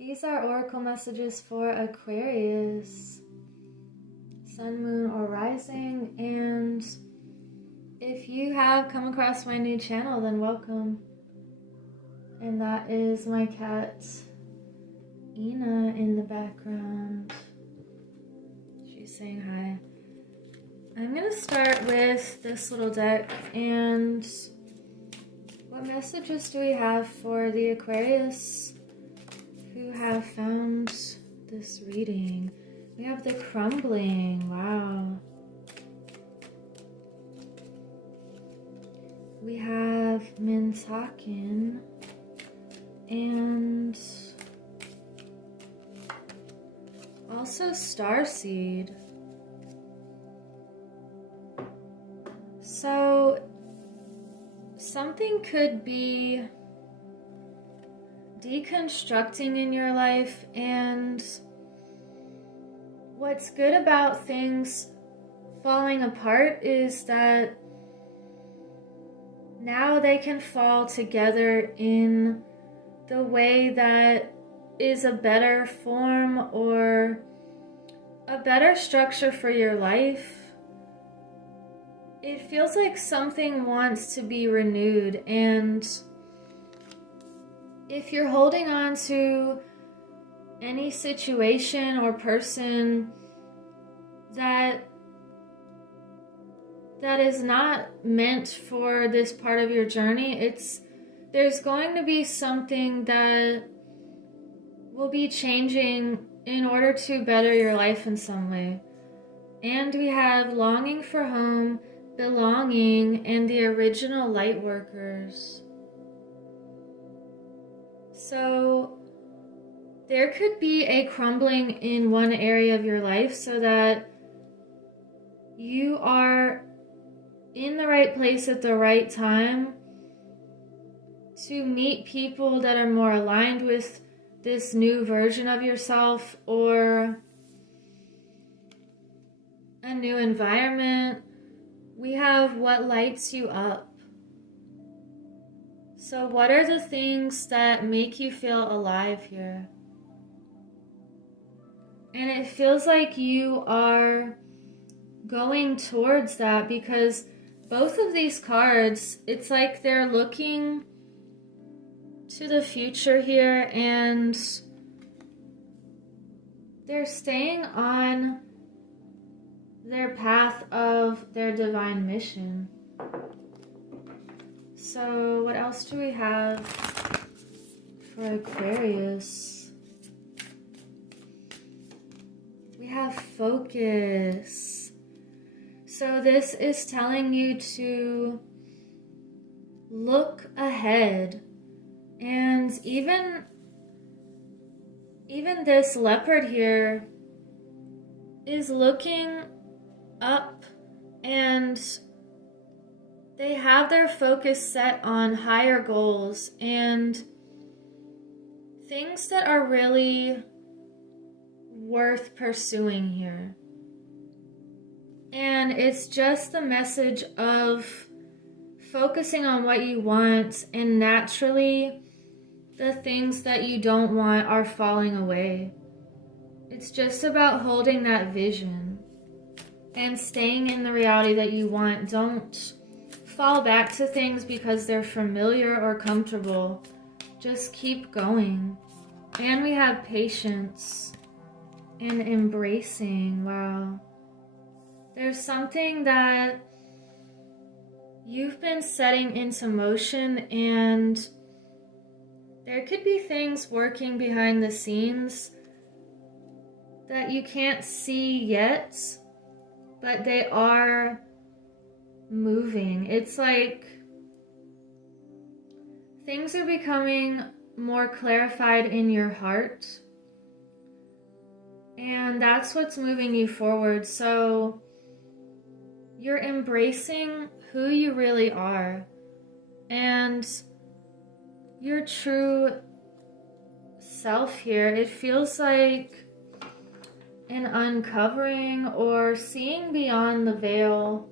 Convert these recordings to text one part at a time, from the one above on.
These are oracle messages for Aquarius, sun, moon, or rising. And if you have come across my new channel, then welcome. And that is my cat, Ina, in the background. She's saying hi. I'm going to start with this little deck. And what messages do we have for the Aquarius who have found this reading? We have the crumbling. Wow. We have Mintakin and also Starseed. So something could be deconstructing in your life, and what's good about things falling apart is that now they can fall together in the way that is a better form or a better structure for your life. It feels like something wants to be renewed, and if you're holding on to any situation or person that is not meant for this part of your journey, there's going to be something that will be changing in order to better your life in some way. And we have longing for home, belonging, and the original light workers. So there could be a crumbling in one area of your life so that you are in the right place at the right time to meet people that are more aligned with this new version of yourself, or a new environment. We have what lights you up. So what are the things that make you feel alive here? And it feels like you are going towards that, because both of these cards, it's like they're looking to the future here, and they're staying on their path of their divine mission. So what else do we have for Aquarius? We have focus. So this is telling you to look ahead. And even this leopard here is looking up, and they have their focus set on higher goals and things that are really worth pursuing here. And it's just the message of focusing on what you want, and naturally the things that you don't want are falling away. It's just about holding that vision and staying in the reality that you want. Don't fall back to things because they're familiar or comfortable. Just keep going. And we have patience and embracing. Wow. There's something that you've been setting into motion, and there could be things working behind the scenes that you can't see yet, but they are moving. It's like things are becoming more clarified in your heart, and that's what's moving you forward. So you're embracing who you really are and your true self here. It feels like an uncovering or seeing beyond the veil,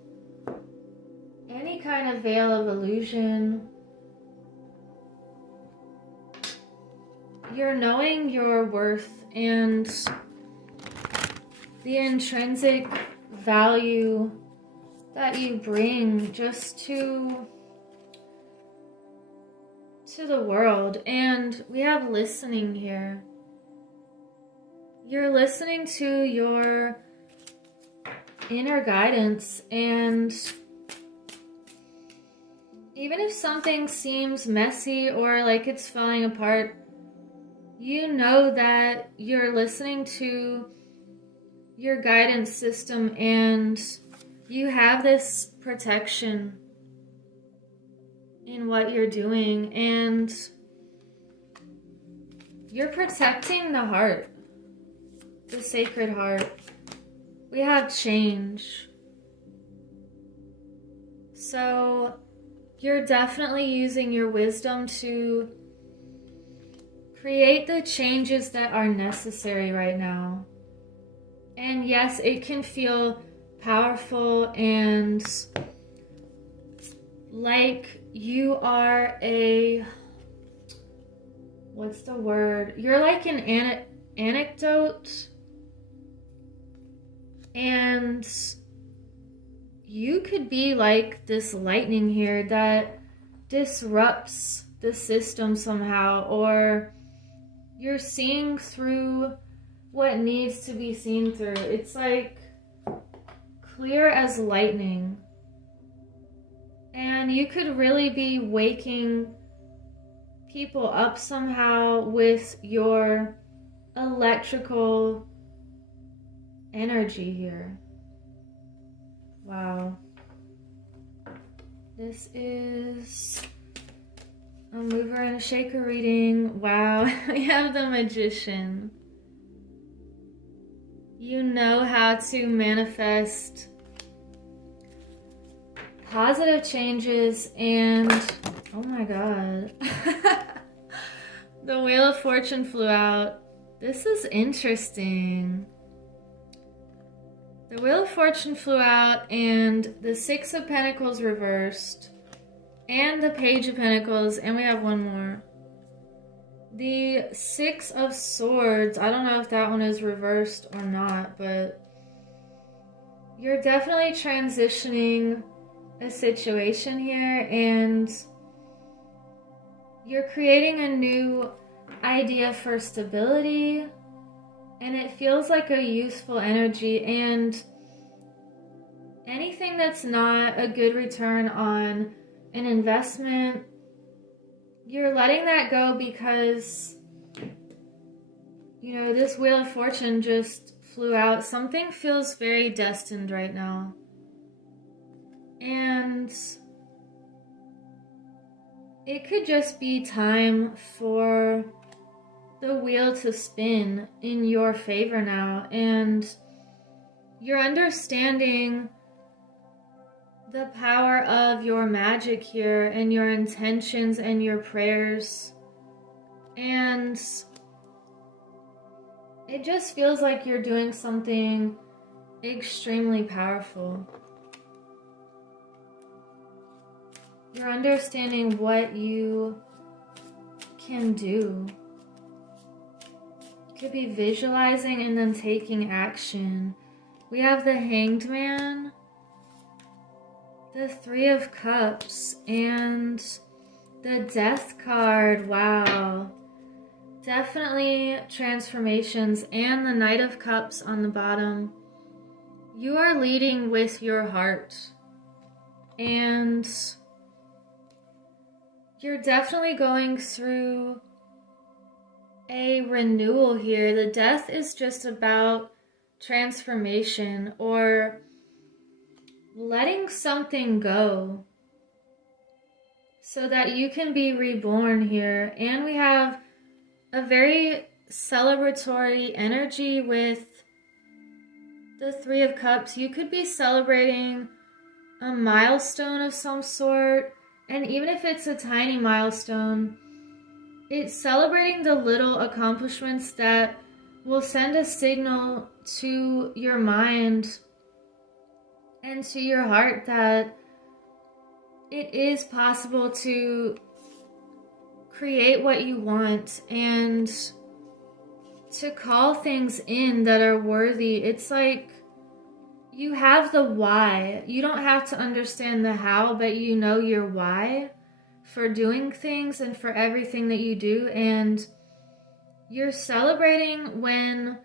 any kind of veil of illusion. you're knowing your worth and the intrinsic value that you bring just to the world. And we have listening here. You're listening to your inner guidance, and even if something seems messy or like it's falling apart, you know that you're listening to your guidance system and you have this protection in what you're doing, and you're protecting the heart, the sacred heart. We have change. So you're definitely using your wisdom to create the changes that are necessary right now. And yes, it can feel powerful and like you are what's the word? You're like an anecdote, and you could be like this lightning here that disrupts the system somehow, or you're seeing through what needs to be seen through. It's like clear as lightning. And you could really be waking people up somehow with your electrical energy here. Wow. This is a mover and a shaker reading. Wow. We have the Magician. You know how to manifest positive changes, and oh my god. The Wheel of Fortune flew out. This is interesting. The Wheel of Fortune flew out, and the Six of Pentacles reversed, and the Page of Pentacles, and we have one more. The Six of Swords. I don't know if that one is reversed or not, but you're definitely transitioning a situation here, and you're creating a new idea for stability, and it feels like a useful energy. And anything that's not a good return on an investment, you're letting that go, because you know this Wheel of Fortune just flew out. Something feels very destined right now. And it could just be time for the wheel to spin in your favor now. And you're understanding the power of your magic here, and your intentions and your prayers. And it just feels like you're doing something extremely powerful. You're understanding what you can do. You could be visualizing and then taking action. We have the Hanged Man, the Three of Cups, and the Death card. Wow. Definitely transformations, and the Knight of Cups on the bottom. You are leading with your heart, and you're definitely going through a renewal here. The Death is just about transformation, or letting something go so that you can be reborn here. And we have a very celebratory energy with the Three of Cups. You could be celebrating a milestone of some sort, and even if it's a tiny milestone, it's celebrating the little accomplishments that will send a signal to your mind and to your heart that it is possible to create what you want and to call things in that are worthy. It's like you have the why. You don't have to understand the how, but you know your why for doing things and for everything that you do. And you're celebrating when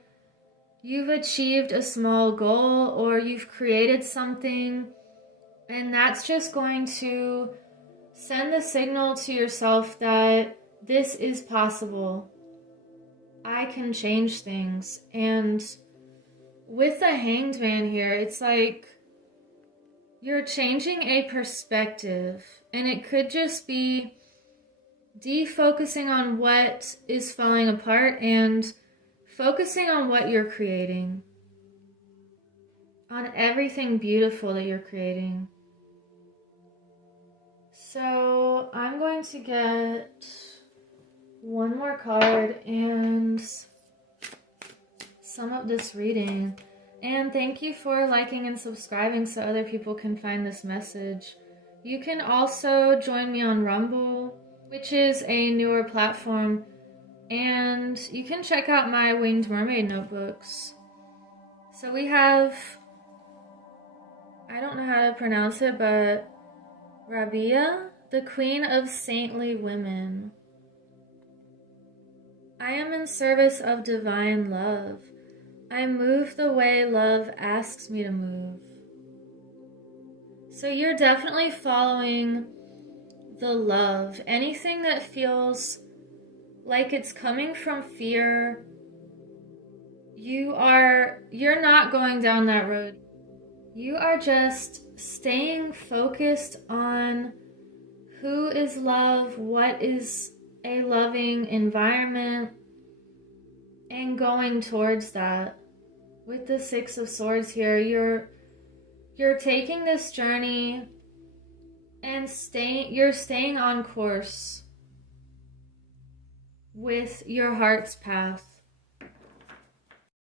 you've achieved a small goal or you've created something, and that's just going to send the signal to yourself that this is possible. I can change things. And with the Hanged Man here, it's like you're changing a perspective, and it could just be defocusing on what is falling apart and focusing on what you're creating, on everything beautiful that you're creating. So I'm going to get one more card and sum up this reading. And thank you for liking and subscribing so other people can find this message. You can also join me on Rumble, which is a newer platform, and you can check out my Winged Mermaid notebooks. So we have, I don't know how to pronounce it, but Rabia, the Queen of Saintly Women. I am in service of divine love. I move the way love asks me to move. So you're definitely following the love. Anything that feels like it's coming from fear, you're not going down that road. You are just staying focused on who is love, what is a loving environment, and going towards that. With the Six of Swords here, you're taking this journey and you're staying on course with your heart's path.